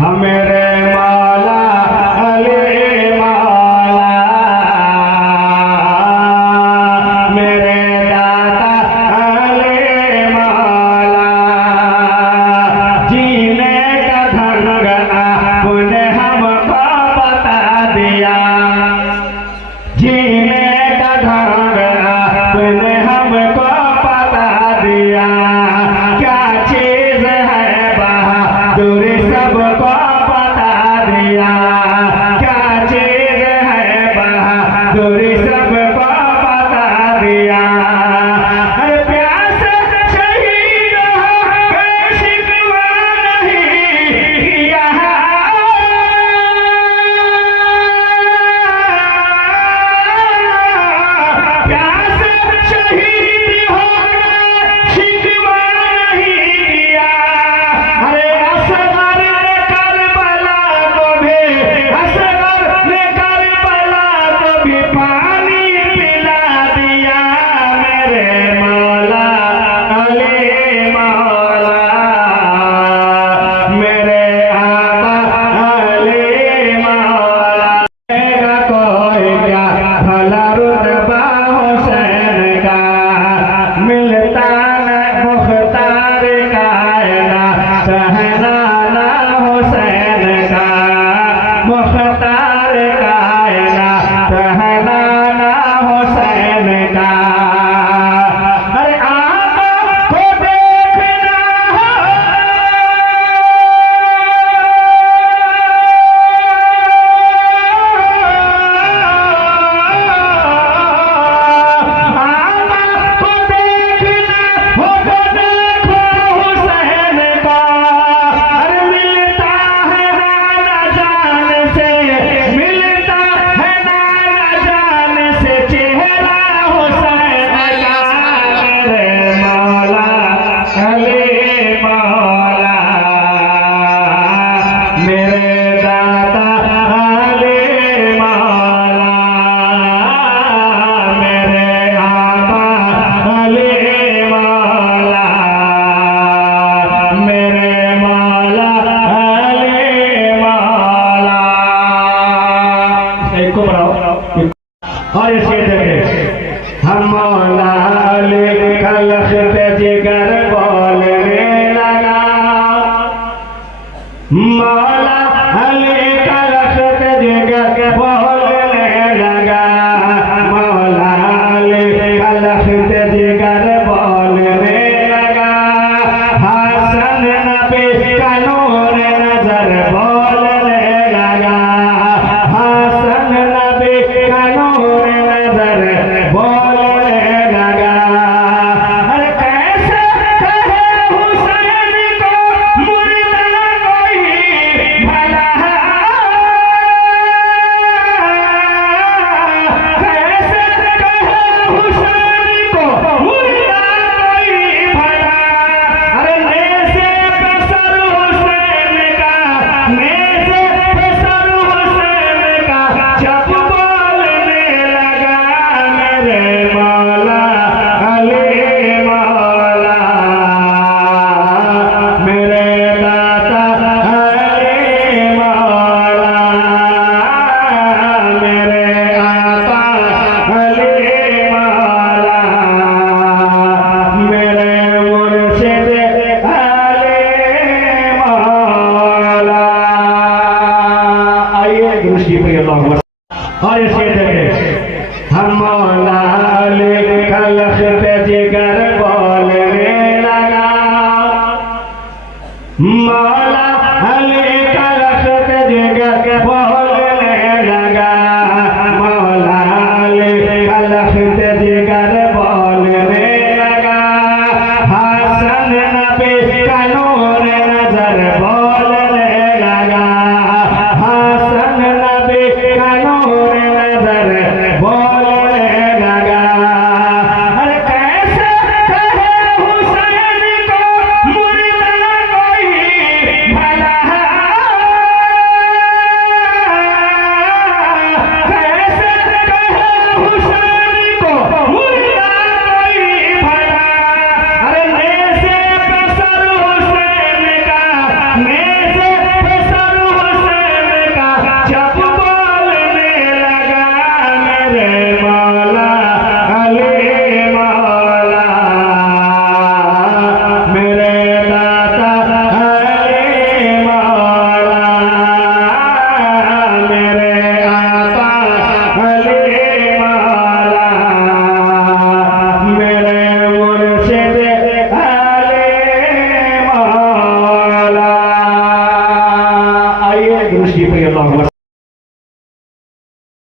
मेरे मौला अली मौला मेरे दाता अली मौला जीने का ढंग आपने हमको बता दिया जीने का ढंग आपने हमको बता दिया क्या चीज है बहादुरी सबको बता दिया क्या चीज है बहादुरी सबको बता दिया हर प्यास शहीद हो शिकवा नहीं यहाँ प्यास शहीद हो शिकवा नहीं किया अरे असगर ने करबला को भी असगर ने करबला को भी पानी पिला दिया मेरे मौला अली मौला मेरे आका अली मौला मेरा कोई क्या भला रुतबा हुसैन का मिलता न मुख्तार कायना सहनाना हुसैन का मुख्तार कायना सहनाना हुसैन का अरे आका को देखना मेरे दाता अली मौला मेरे आका अली मौला मेरे मौला अली मौला इसको बढ़ाओ और इसे देखें हम मौला अली का लख्त जिगर बोलने लगा मौला अली का लख्त जिगर बोलने लगा मौला अली का लख्त जिगर बोलने लगा हसन नबी का नूर नजर बोलने लगा हसन नबी का नूर नजर बोलने लगा अरे कैसे कहे हुसैन को मुर्दा कोई भला कैसे कहे हुसैन को मुर्दा कोई भला अरे नेज़े पे सर हुसैन का नेज़े पे सर हुसैन का जब बोलने लगा मेरे मौला अली मौला मेरे दाता अली मौला मेरे आका अली मौला मेरे मुर्शिद अली मौला आइए दूसरी पे अल्लाह और इसे देखें हम मौला अली का लख्त जिगर बोलने लगा मौला अली